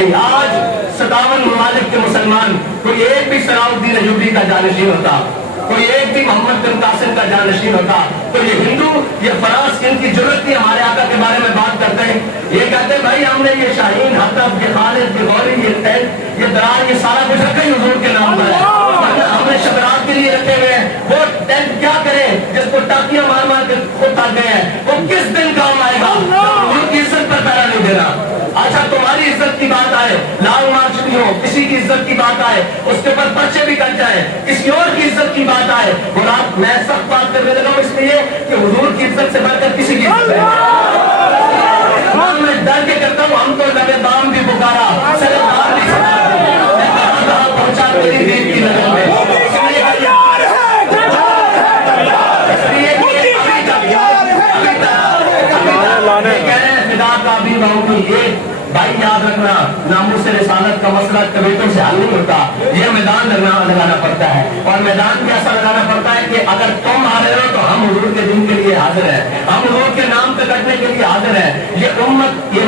آج 57 ممالک کے مسلمان کوئی ایک بھی صلاح ایوبی کا جانشین ہوتا، کوئی ایک بھی محمد بن قاسم کا جانشین ہوتا، تو یہ ہندو یہ فراز ان کی ضرورت تھی ہمارے آقا کے بارے میں بات کرتے ہیں، یہ کہتے ہیں بھائی ہم نے یہ شاہین حطب یہ خالد یہ غوری یہ تیل یہ دراز یہ سارا کچھ رکھا ہی حضور کے نام پر ہے، ہم نے شبرات کے لیے رکھے ہوئے ہیں، وہ ٹینٹ کیا کرے جس کو ٹاکیاں مار مار کے خود تھک گئے ہیں، وہ کس دن کام آئے گا؟ حضور کی عزت پر پہرا نہیں دینا۔ اچھا تمہاری عزت کی بات آئے، لال مارچ بھی ہو، کسی کی عزت کی بات آئے اس کے اوپر پرچے بھی کٹ جائے، کسی اور کی عزت کی بات آئے، مراد میں سخت بات کرنے لگا ہوں اس لیے کہ حضور کی عزت سے بڑھ کر کسی کی عزت ہے۔ میں ڈر کے کرتا ہوں، ہم تو لگے دام بھی پکارا سرکار بھی میں کہاں کہاں پہنچا تیری دین کی نظر میں۔ بھائی یاد رکھنا ناموس رسالت کا مسئلہ کمیٹوں سے حل نہیں ہوتا، یہ میدان لگانا پڑتا ہے، اور میدان بھی ایسا لگانا پڑتا ہے کہ اگر تم حاضر ہو تو ہم حضور کے دین کے لیے حاضر ہیں، ہم حضور کے نام پہ کٹنے کے لیے حاضر ہیں۔ یہ امت یہ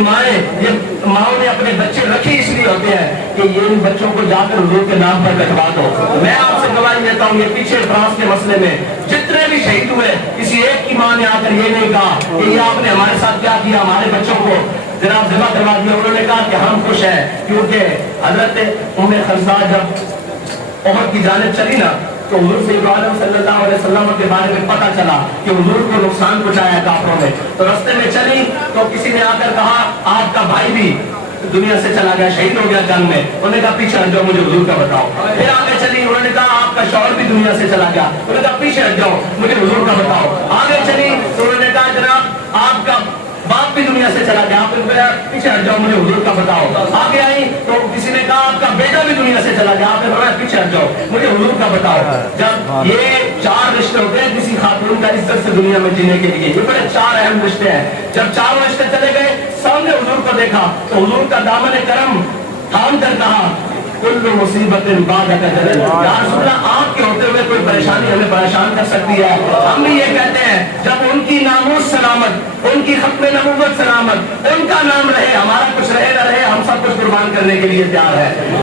ماؤں نے اپنے بچے رکھے اس لیے ہوتے ہیں کہ یہ ان بچوں کو جا کر حضور کے نام پر کٹوا دو۔ میں آپ سے گواہی دیتا ہوں یہ پیچھے فرانس کے مسئلے میں جتنے بھی شہید ہوئے کسی ایک کی ماں نے آ کر یہ نہیں کہا کہ یہ آپ نے ہمارے ساتھ کیا کیا، ہمارے بچوں کو جناب ذبح کروا دیا۔ انہوں نے کہا کہ ہم خوش ہیں کیونکہ حضرت ام خلصہ جب احد کی جانب چلی نا تو حضور صلی اللہ علیہ وسلم کے بارے میں پتہ چلا کہ حضور کو نقصان پہنچایا کافروں نے، تو رستے میں چلی تو کسی نے آ کر کہا آپ کا بھائی بھی دنیا سے چلا گیا، شہید ہو گیا جنگ میں۔ انہوں نے کہا پیچھے ہٹ جاؤ، مجھے حضور کا بتاؤ۔ پھر آگے چلی، انہوں نے کہا آپ کا شوہر بھی دنیا سے چلا گیا، انہوں نے کہا پیچھے ہٹ جاؤ، مجھے حضور کا بتاؤ۔ آگے چلی تو انہوں نے کہا جناب آپ کا باپ بھی دنیا سے چلا گیا، آپ نے کہا پیچھے ہٹ جاؤ، مجھے حضور کا بتاؤ۔ آگے آئی تو کسی نے کہا آپ کا بیٹا بھی دنیا سے چلا گیا، آپ نے کہا پیچھے ہٹ جاؤ، مجھے حضور کا بتاؤ۔ جب یہ چار رشتے ہوتے ہیں کسی خاتون کا عزت سے دنیا میں جینے کے لیے، یہ بڑے چار اہم رشتے ہیں۔ جب چاروں رشتے چلے گئے سامنے حضور کو دیکھا تو حضور کا دامن کرم تھام کر کہا کل مصیبت بعدک جلل، یا رسول اللہ آپ کے ہوتے ہوئے کوئی پریشانی ہمیں پریشان کر سکتی ہے؟ ہم بھی یہ کہتے ہیں جب ان کی ناموس سلامت، ان کی ختم نبوت سلامت، ان کا نام رہے، ہمارا کچھ رہے نہ رہے، ہم سب کچھ قربان کرنے کے لیے تیار ہے۔